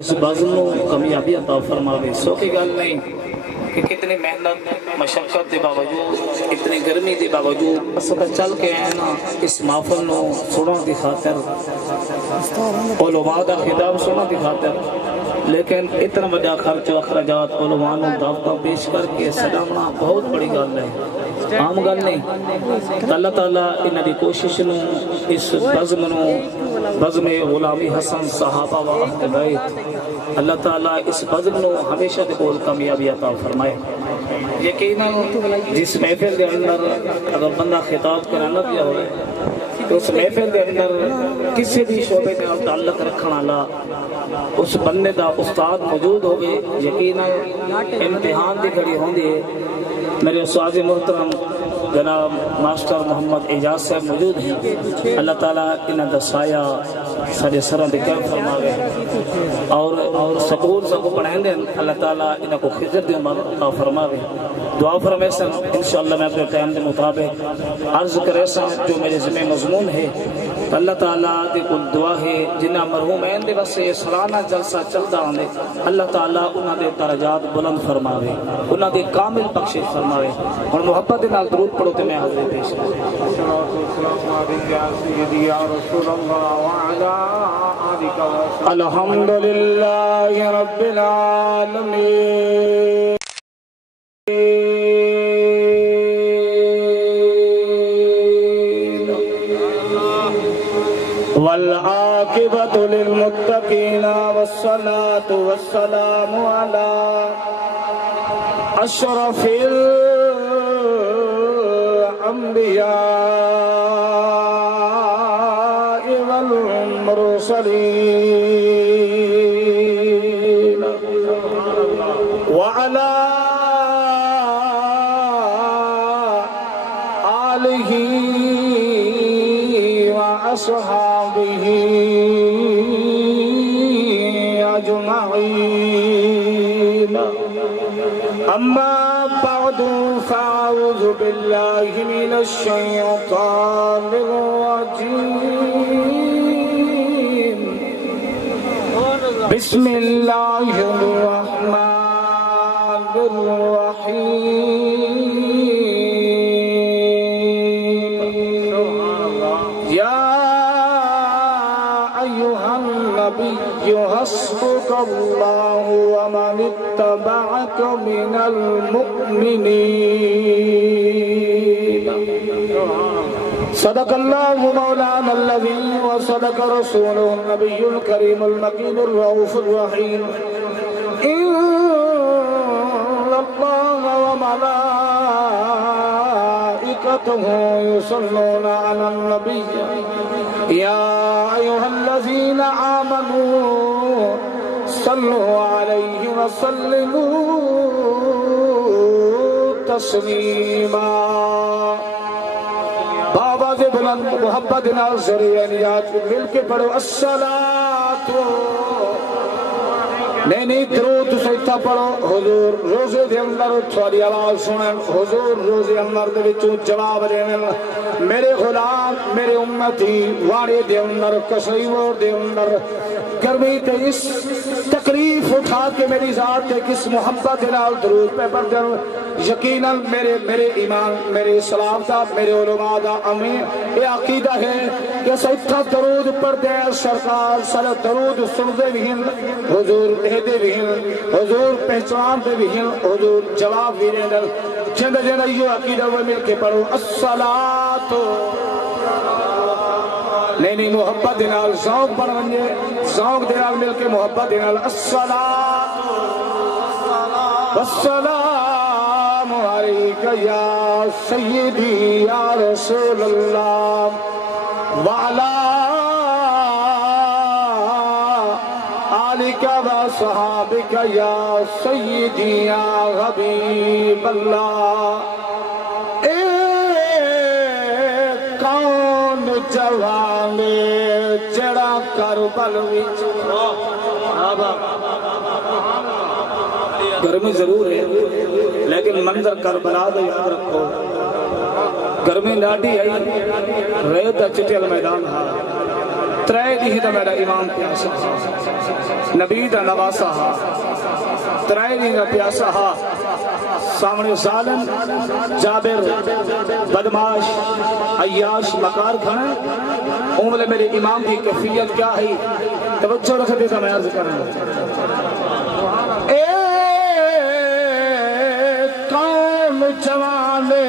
اس بزم کو کامیابی عطا فرماوے. سو کی گل نہیں کہ کتنی محنت مشقت کے باوجود اتنی گرمی کے باوجود اس چل کے آئے نا اس محفل نو سنن کی خاطر علماء دا خطاب سنن کی خاطر، لیکن اتنا بڑا خرچ و اخراجات علماء نو دعوتاں پیش کر کے سجاونا بہت بڑی گل ہے، عام گل نہیں. اللہ تعالیٰ انہاں دی کوشش نو اس بزم نو بزم غلامی حسن صحابہ و اہل بیت اللہ تعالیٰ اس بزم نو ہمیشہ دے کول کامیابی عطا فرمائے. یقیناً جس محفل دے اندر اگر بندہ خطاب کرانا پیا ہوئے تو اس محفل دے اندر کسی بھی شعبے میں تعلق رکھنا والا اس بندے دا استاد موجود ہوگے، یقیناً امتحان دی گھڑی ہوندی ہے. میرے استاد محترم جناب ماسٹر محمد اعجاز صاحب موجود ہیں، اللہ تعالیٰ انہاں دا سایہ سارے سراں دے قائم فرماوے اور سکول سب کو پڑھائیں دیں، اللہ تعالیٰ انہاں کو خضر دے عطا فرماوے. دعا فرمائے سن انشاءاللہ میں اپنے ٹائم دے مطابق عرض کرے سن جو میرے ذمہ مضمون ہے. اللہ تعالیٰ دی کل دعا ہے جنہ مرحومین دے واسطے سالانہ جلسہ چلتا آندے، اللہ تعالیٰ انہاں دے درجات بلند فرماوے، انہاں دے کامل بخشش فرماوے. اور محبت دے نال درود پڑھو تے میں حاضر پیش الحمدللہ رب العالمین والعاقبۃ للمتقین والصلاة والسلام علی اشرف الانبیاء والمرسلین وعلی آلہ وأصحابه أجمعين. أما بعد فأعوذ بالله من الشيطان الرجيم. بسم الله الرحمن الرحيم. حسبك الله ومن اتبعك من المؤمنين. صدق الله مولانا الذي وصدق رسوله النبي الكريم المكين الرؤوف الرحيم. إن الله وملائكته يصلون على النبي يا أيها الذين آمنوا صلوا عليه وسلموا تسليما. بابا سے بلند محبت نال ذریعہ نجات مل کے پڑھو الصلاۃ. نہیں درود سیتا پڑھو. حضور روزے دے اندر تھوڑی آواز سنن، حضور روزے اندر دے وچوں جواب دین. میرے غلام میرے امتی واڑے دے اندر کسیور دے اندر گرمی تے اس تکلیف اٹھا کے میری ذات تے کس محبت نال درود پہ پڑھ دیں. یقیناً میرے ایمان میرے اسلام دا میرے علماء دا امین یہ عقیدہ ہے کہ سیدھا درود پڑھ دیں سرکار صلی درود سن دے بھی ہیں، حضور دے بھی ہیں، حضور پہچان دے بھی ہیں، حضور جواب بھی دیں. جنہ یہ عقیدہ وہ مل کے پڑھو الصلاۃ. نہیں محبت دینال ذوق بن ونجے، ذوق دینال مل کے محبت دینال الصلاۃ والسلام علیک یا سیدی یا رسول اللہ وعلی آلک وصحابک یا سیدی یا حبیب اللہ. جوان جڑا کربل وچ گرمی ضرور ہے لیکن منظر کربلا دا یاد رکھو. گرمی ڈاڈی آئی ریت چٹیل میدان ہاں ترے دی دا میرا امام پیاسا نبی دا نواسا ترے دی دا پیاسا سامنے ظالم جابر بدماش عیاش مکار کھانا امولے میرے امام کی کیفیت کیا ہے توجہ رکھ دیتا میں عرض کرنا اے قوم جوانے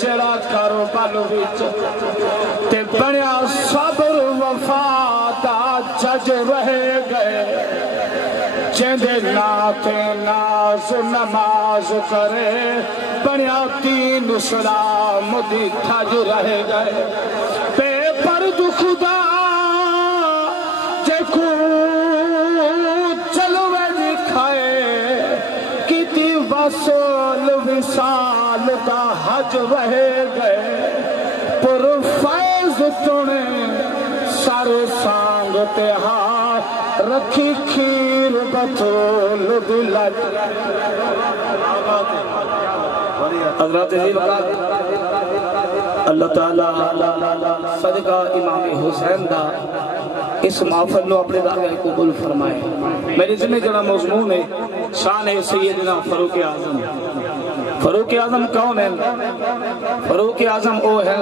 چڑا کرو بالو وچ تے بنیا صبر وفا دا جج رہ گئے جندے ناتے ناز نماز کرے بنیا دین اسلام دی تھج رہ گئے بے پرد خدا جے کو جلوے دکھائے کتی وصول وصال دا حج رہ گئے پر فیض تونے سر سانگ تے ہاتھ رکھی کھیر بطول دلت حضرات عزیز اللہ تعالیٰ صدقہ امام حسین دا اس محفل نو اپنے راہ قبول فرمائے میری ذمہ جڑا مضمون ہے شان ہے سیدنا فاروق اعظم فاروق اعظم کون ہے فاروق اعظم وہ ہے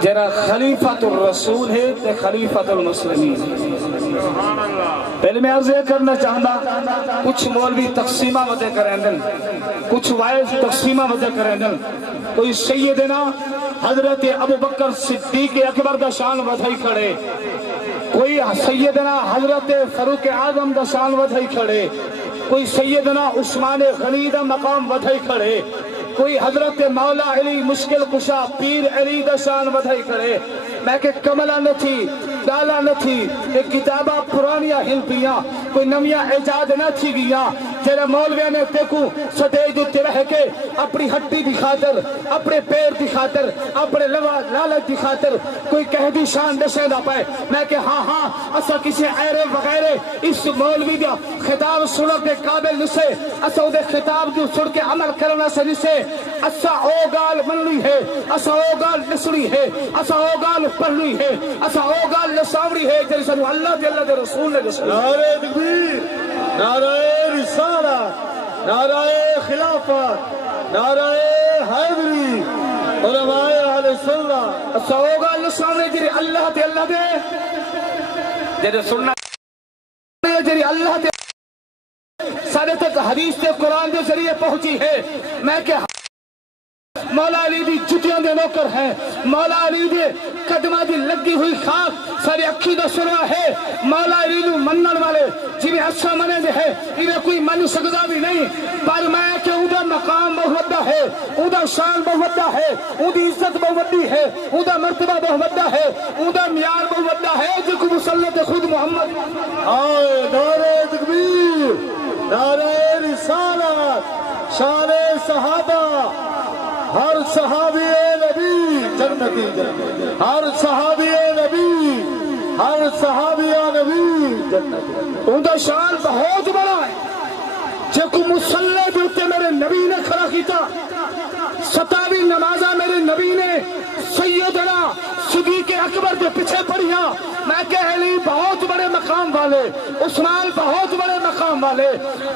جرا خلیفۃ الرسول ہے تے خلیفۃ المسلمین پہلے میں عرض یہ کرنا چاہتا کچھ مولوی تقسیمہ وضع کریں دن کچھ وائز تقسیمہ وضع کریں دن کوئی سیدنا حضرت ابو بکر صدیق اکبر دا شان وضعی کھڑے کوئی سیدنا حضرت فاروق اعظم دا شان وضعی کھڑے کوئی سیدنا عثمان غنی دا مقام وضعی کھڑے کوئی حضرت مولا علی مشکل کشا پیر علی دا شان وضعی کھڑے میں کہ کملہ نہ تھی ڈالا نہ تھی ایک کتابہ پرانیاں ہل پیاں کوئی نمیاں ایجاد نہ تھی گیاں تیرے مولویاں نے دیکھو سٹیج اتے رہ کے اپنی ہٹی دی خاطر اپنے پیر دی خاطر اپنے لالچ دی خاطر کوئی کہہ دی شان دشے نہ پائے میں کہ ہاں ہاں اسا کسی ایرے وغیرے اس مولوی دا خطاب سنو کے قابل نسے اسا او دے خطاب جو سن کے عمل کرنا سے نسے اسا او گال منلی ہے اسا او گال نسلی ہے اسا او گال پڑھلی ہے اسا او گال نساوری ہے جیسے اللہ دے اللہ دے رسول نے نعرہ تکبیر نعرہ رسالت نعرہ خلافت نعرہ حیدری علماء اہل سنت اسا او گال نساوری جیسے اللہ دے اللہ دے جیسے سننا جیسے اللہ دے سارے تک حدیث تے قرآن دے ذریعے پہنچی ہے میں کہ مولا علی دی جتیاں دے نوکر ہیں مولا علی دے قدمہ دی لگی ہوئی خاک سارے اکھی دا سنوا ہے مولا علی نو منن والے جنہیں اچھا منے دے ہے انہیں کوئی من سکتا بھی نہیں پر میں کہ اُدا مقام بہت بڑا ہے اُدا شان بہت بڑا ہے اُدی عزت بہت بڑی ہے اُدا مرتبہ بہت بڑا ہے اُدا معیار بہت بڑا ہے جو کو مسلط خود محمد آئے نعرہ تکبیر نعرہ رسالت شان صحابہ ہر صحابی نبی جنتی ہر صحابی نبی ہر صحابی نبی جنتی ان کا شان بہت بڑا ہے جو کو مسلح دیتے میرے نبی نے کھڑا کیتا 27 نمازہ میرے نبی نے سیدنا صدیق اکبر کے پیچھے پڑھیاں میں کہ علی بہت بڑے مقام والے عثمان بہت بڑے مقام والے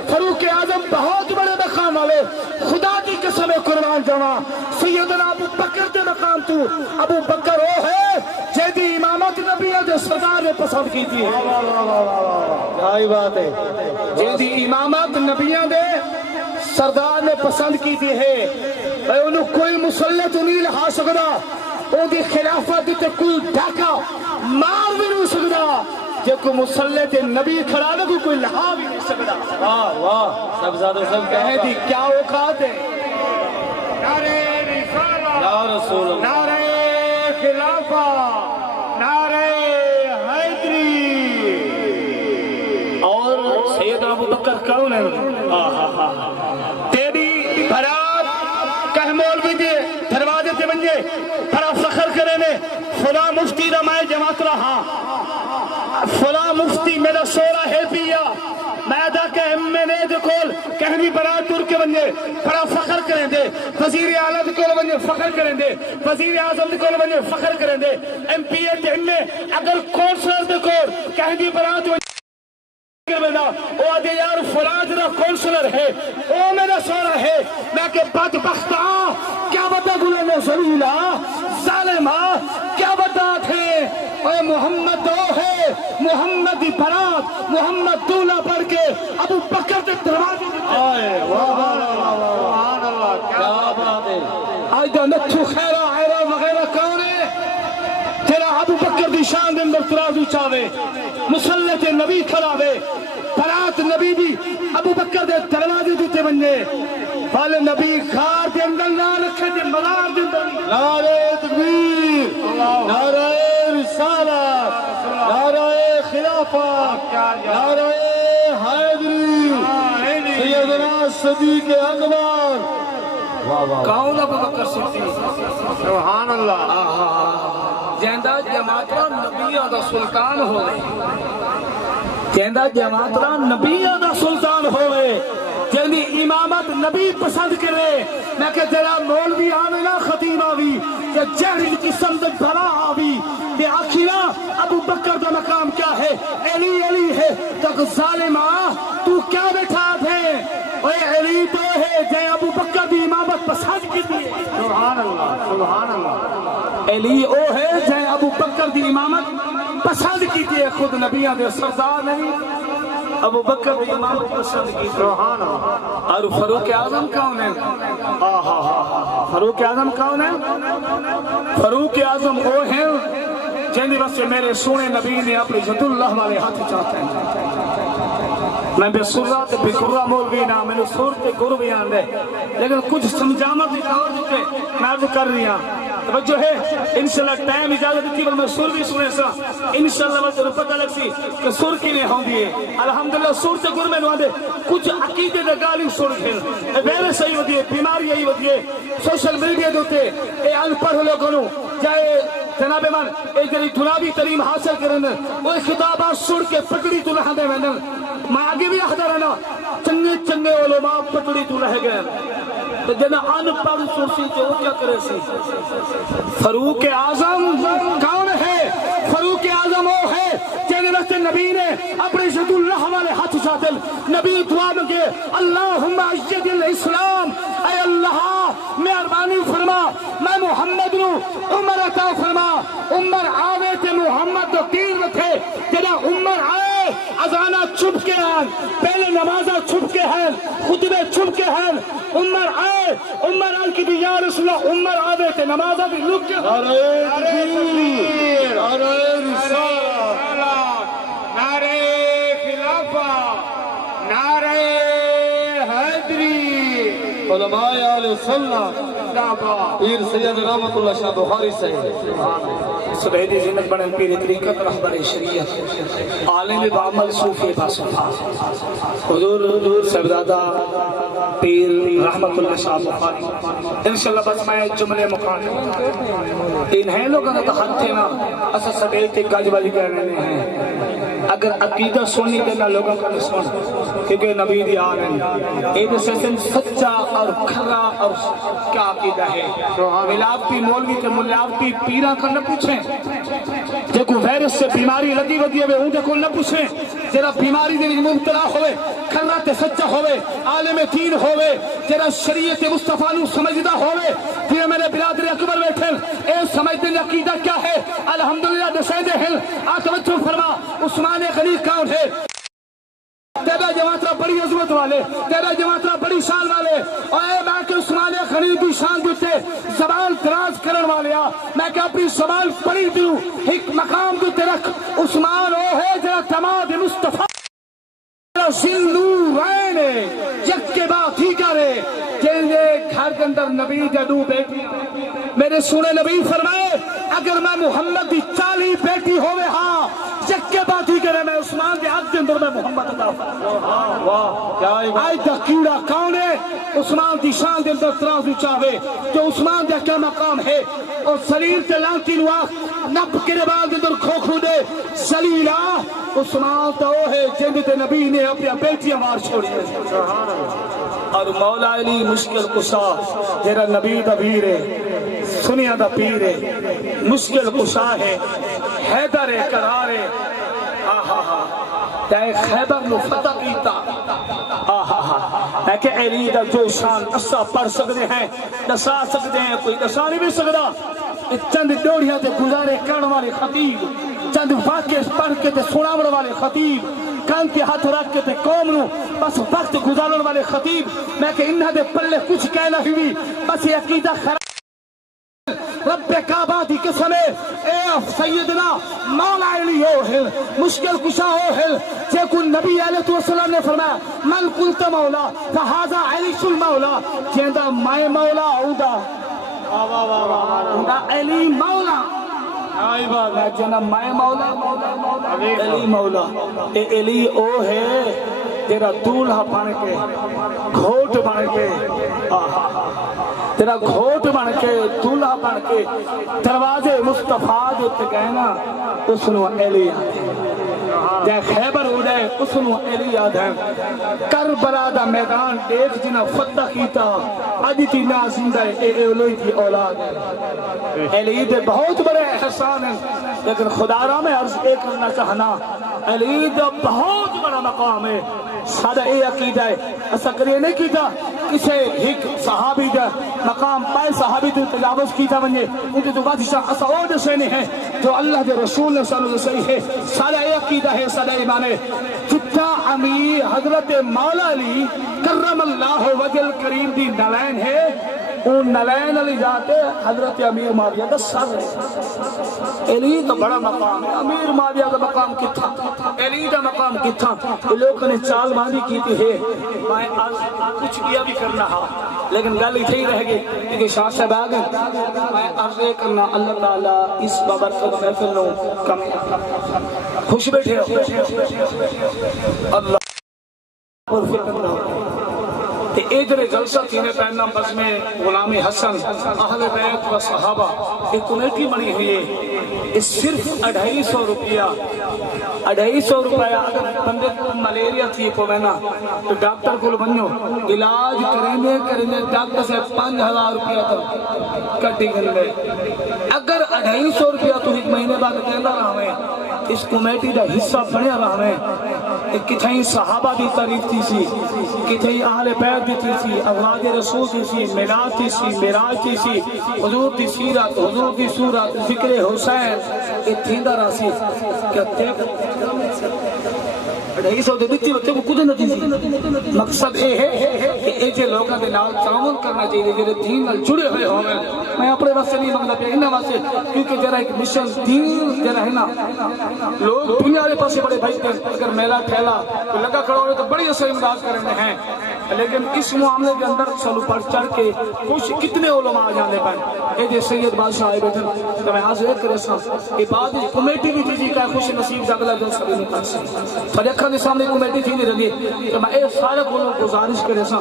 فاروق اعظم بہت بڑے مقام والے خدا کی قسم قربان جاواں سیدنا ابو بکر کے مقام تو ابو بکر وہ ہے جیدی امامت نبی دے سردار نے پسند کی تھی کیا بات ہے جیدی امامت نبیوں دے سردار نے پسند کی تھی ہے انہوں کوئی مسلط نہیں لہا سکتا او دی خلافت تے کوئی ڈھاکا مار بھی نہیں سکتا جے کوئی مسلط نبی کھڑا نہ کوئی لہا بھی نہیں سکتا واہ واہ سب زیادہ سب کہے دی کیا اوقات ہے نعرہ رسالہ یا رسول اللہ نعرہ خلافت نعرہ حیدری اور سیدنا ابو بکر کون ہے تیری برات کہ مولوی دے دروازے سے بنجے بڑا فخر کرے نے فلاں مفتی دا میں جماعت رہا فلاں مفتی میرا شورا ہے پیا میں دا کہ میں نے دے کول کہنی برات دور کے بنجے بڑا فخر کریں دے وزیر اعلیٰ دے کول بنجے فخر کریں دے وزیر اعظم کو ونجے فخر کریں دے ایم پی اے تے میں اگر کونسلر دے کور کہیں دی برات وہ آدھے یار فلاں جنہ کونسلر ہے وہ میرا سورا ہے میں کہ بدبختہ کیا بتا غلام ذلیلہ ظالمہ کیا بتا تھے اے محمد دو ہے محمد دی برات محمد دولہ پڑھ کے ابو بکر دے دروازے آئے سبحان اللہ کیا بات ہے آج دا نتھو خیرہ عیرہ وغیرہ کون ہے تیرا ابو بکر دی شان دے اندر ترازو چاہے مسلط نبی کھلاوے برات نبی دی ابو بکر دے دروازے دیتے بننے والے نبی خار دے اندر نہ رکھے دے مزار دے اندر نعرہ تکبیر نعرہ رسالت نعرہ خلافت نعرہ حیدری سیدنا صدیق اکبر کون ابو بکر صدیق سبحان اللہ جہندہ جماعتہ نبیہ دا سلطان ہوئے جہندہ جماعتہ نبیہ دا سلطان ہوئے جہندی امامت نبی پسند کرے میں کہ تیرا مولوی آمینہ خطیب آوی کہ جہل کی سمدھ بھرا آوی کہ آخرہ ابو بکر دا مقام کیا ہے علی علی ہے تک ظالمہ تو کیا بیٹھا تھے اے علی تو ہے جے ابو بکر دی امامت پسند کی دی سبحان اللہ علی او ہے جے ابو بکر دی امامت پسند کی دی خود نبیوں دے سردار نہیں ابو بکر دی امامت پسند کی سبحان اللہ اور فاروق اعظم کون ہے فاروق اعظم کون ہے فاروق اعظم او ہے جن واسطے میرے سونے نبی نے اپنی ید اللہ والے ہاتھ چاہتے ہیں میں بے سرات بے قرہ مولوی نہ میں نے سورت گر بھی آندے لیکن کچھ سمجھامت دور دیتے میں عرض کر رہی ہوں توجہ ہے انشاءاللہ ٹائم اجازت دیتی پر میں سور بھی سنے سا انشاءاللہ وقت پتہ لگ سی کہ سور کی نہیں ہوں دیئے الحمدللہ سورت گر میں نواندے کچھ عقیدے دے گالی سور کھل ویرے صحیح ہو دیئے بیماری یہی ہو دیئے سوشل میڈیا دوتے اے ان پڑھ لوگوں جائے جناب من ایک جنی دنیاوی تعلیم حاصل کرنے وہ خطابات سن کے پکڑی تو رہنے میں میں آگے بھی احضر ہے نا چنگے چنگے علماء پکڑی تو رہ گئے تو جنا ان پڑھ سرسی جو کیا کرے سی فاروق اعظم کون ہے فاروق اعظم وہ ہے جنہیں وقت نبی نے اپنے ید اللہ والے ہاتھ ساتھ نبی دعا مگے اللہم اجد الاسلام اے اللہ مہربانی فرما میں محمد نو عمر عطا فرما عمر آوے تے محمد تو تیر رکھے جنا عمر آئے اذانہ چھپ کے ہیں پہلے نمازہ چھپ کے ہیں خطبے چھپ کے ہیں عمر آئے عمر آل کی بھی یا رسول اللہ عمر آوے تے نمازہ بھی لک کے نعرہ تکبیر نعرہ رسالت نعرہ خلافت نعرہ حیدری علماء آل سنت پیر سید رحمت اللہ شاہ بخاری صحیح سبیدی زینت بڑھن پیر طریقت رہبر شریعت عالم بعمل صوفی باصفہ حضور صاحبزادہ پیر رحمت اللہ شاہ بخاری انشاءاللہ بس میں جملے مقام انہیں لوگوں نے تحت تھے نا اسا سبیل کے گاج والی کہہ رہے ہیں اگر عقیدہ سنی دینا لوگوں کا نسون کیونکہ نبی دی آنے ایک سیسن سچا اور کھرا اور کیا عقیدہ ہے ملاوٹی مولوی کے ملاوٹی پیرا کا نہ پوچھیں جو کو ویرس سے بیماری لگی ودی ہے ان کو نہ پوچھیں جرا بیماری دے مبتلا ہوئے کھرا تے سچا ہوئے عالم دین ہوئے جرا شریعت مصطفیٰ نو سمجھدا ہوئے پھر میرے برادر اکبر بیٹھے اے سمجھتے ہیں عقیدہ کیا ہے الحمدللہ دسیدے ہیں توجہ فرما عثمان غنی کون ہے تیرا جماعتہ بڑی عظمت والے تیرا جماعتہ بڑی شان والے اور اے میں کہ عثمان غنی کی شان دیتے زبان دراز کرن والے میں کہ اپنی زبان پڑی دیوں ایک مقام دیتے رکھ عثمان وہ ہے جرا تماد مصطفیٰ سندو رہنے یک کے بعد ہی کرے جیسے گھر کے اندر نبی جدو بیٹی میرے سونے نبی فرمائے اگر میں محمد دی 40 بیٹی ہوئے ہاں یک کے بعد ہی کرے میں عثمان کے حق کے اندر میں محمد اللہ آئی دقیڑا کون ہے عثمان دی شان کے اندر ترازو چاہے جو عثمان دے کیا مقام ہے اور سلیم تے لانتی نواق نب کے بعد اندر کھوکھو دے سلیلہ عثمان تو ہے جن تے نبی نے اپنی بیٹیاں مار چھوڑی اور مولا علی مشکل کشا جیرا نبی دا ویر ہے سنیا دا پیر ہے، مشکل کشا ہے، حیدر قرار ہے، تے خیبر نو فتح کیتا، ہے کہ علی دا جو شان اسا پڑھ سکتے ہیں، دسا سکتے ہیں، کوئی دسا نہیں بھی سکتا۔ چند ڈوڑیاں تے گزارے کرن والے خطیب، چند واقعے پڑھ کے تے سناون والے خطیب، کان کے ہاتھ رکھ کے تے قوم نو بس وقت گزارن والے خطیب، میں کہ انہاں دے پلے کچھ کہنا ہوئی، بس یہ عقیدہ خراب رب کعبہ دی قسم ہے، اے سیدنا مولا علی ہو ہل، مشکل کشا ہو ہل، جے کو نبی علیہ السلام نے فرمایا من قلت مولا فہذا علی المولا، جیندہ مائے مولا اودا علی مولا، جیندہ مائے مولا علی مولا، اے علی او ہے تیرا دولہا بن کے گھوٹ بن کے، تیرا گھوٹ بن کے دولہا بن کے دروازے مصطفیٰ دیتے گئے نا، اس نو علی آدھے جے خیبر ہو جائے اس نو علی آدھے، کربلا دا میدان دیکھ جنہ فتح کیتا آدھی تی نازم دے اے اولوی کی اولاد ہے۔ علی دے بہت بڑے احسان ہیں، لیکن خدا را میں عرض ایک کرنا چاہنا، علی دا بہت بڑا مقام ہے۔ سادہ اے عقیدہ ہے، ایسا کریے نہیں کیتا کسے ایک صحابی دا مقام پائے صحابی تو تجاوز کیتا بنجے انکہ تو بادشاہ ایسا اور دسینے ہیں جو اللہ کے رسول نے صلی اللہ علیہ وسلم ہے۔ سادہ اے عقیدہ ہے، سادہ ایمان ہے، جتا امیر حضرت مولا علی کرم اللہ وجل کریم دی نلین ہے، اون نلین علی جاتے حضرت امیر معاویہ دا سر ہے۔ علی کا بڑا مقام ہے، امیر معاویہ کا مقام کتھا، علی کا مقام کتھا، لوگوں نے چال باندھی کیتی ہے، میں آج کچھ کیا بھی کرنا ہا لیکن گل ہی تھی رہ گئی کہ شاہ صاحب آگئے، میں عرض کرنا اللہ تعالیٰ اس بابرکت محفل نو کم خوش بیٹھے ہو اللہ اور فکر نہ ہو۔ ایدر جلسہ تینے پہننا بس میں غلام حسن اہل بیت و صحابہ ایک کمیٹی بنی ہوئی ہے، اس صرف 250 روپیہ اگر بندے کو ملیریا تھی کو بہنا تو ڈاکٹر کو بنو علاج کریں گے ڈاکٹر سے 5000 روپیہ تک کٹی گئے، اگر 250 روپیہ تو ایک مہینے بعد دینا رہا میں اس کمیٹی دا حصہ بنیا رہا میں، کتھائیں صحابہ دی تعریف تھی سی، کتھائیں اہل بیت دی تھی سی، اولاد رسول دی سی، میلاد دی سی، معراج دی سی، حضور دی سیرت، حضور دی صورت، ذکر حسین، یہ تھیندہ راسی کیا دیکھ 250 دے دیتی بچے کو کدے نہ دی سی۔ مقصد یہ ہے کہ ایجے لوگوں کے نال تعاون کرنا چاہیے جڑے دین نال جڑے ہوئے ہوں۔ میں اپنے واسطے نہیں منگنا پیا انہاں واسطے، کیونکہ جرا ایک مشن دین جرا ہے نا، لوگ دنیا والے پاسے بڑے بھاجتے ہیں، اگر میلہ پھیلا تو لگا کھڑا ہوئے تو بڑی اصل امداد کرنے ہیں، لیکن اس معاملے کے اندر سلو پر چڑھ کے کچھ کتنے علماء آ جانے پائیں، اے جے سید بادشاہ آئے بیٹھے تو میں آج ایک کرے سا کہ بعد کمیٹی بھی تھی کہ خوش نصیب جاگلا جو سبھی نہیں کر سکتے فجکھا کے سامنے کمیٹی تھی نہیں رہی، تو میں ایک سارے کو گزارش کرے سا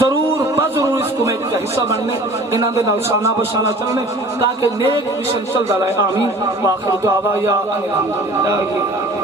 ضرور بضرور اس کمیٹی کا حصہ بننے، انہاں دے نال سانا بشانا چلنے تاکہ نیک مشن چل رہا ہے۔ آمین۔ وآخر دعوایا الحمدللہ۔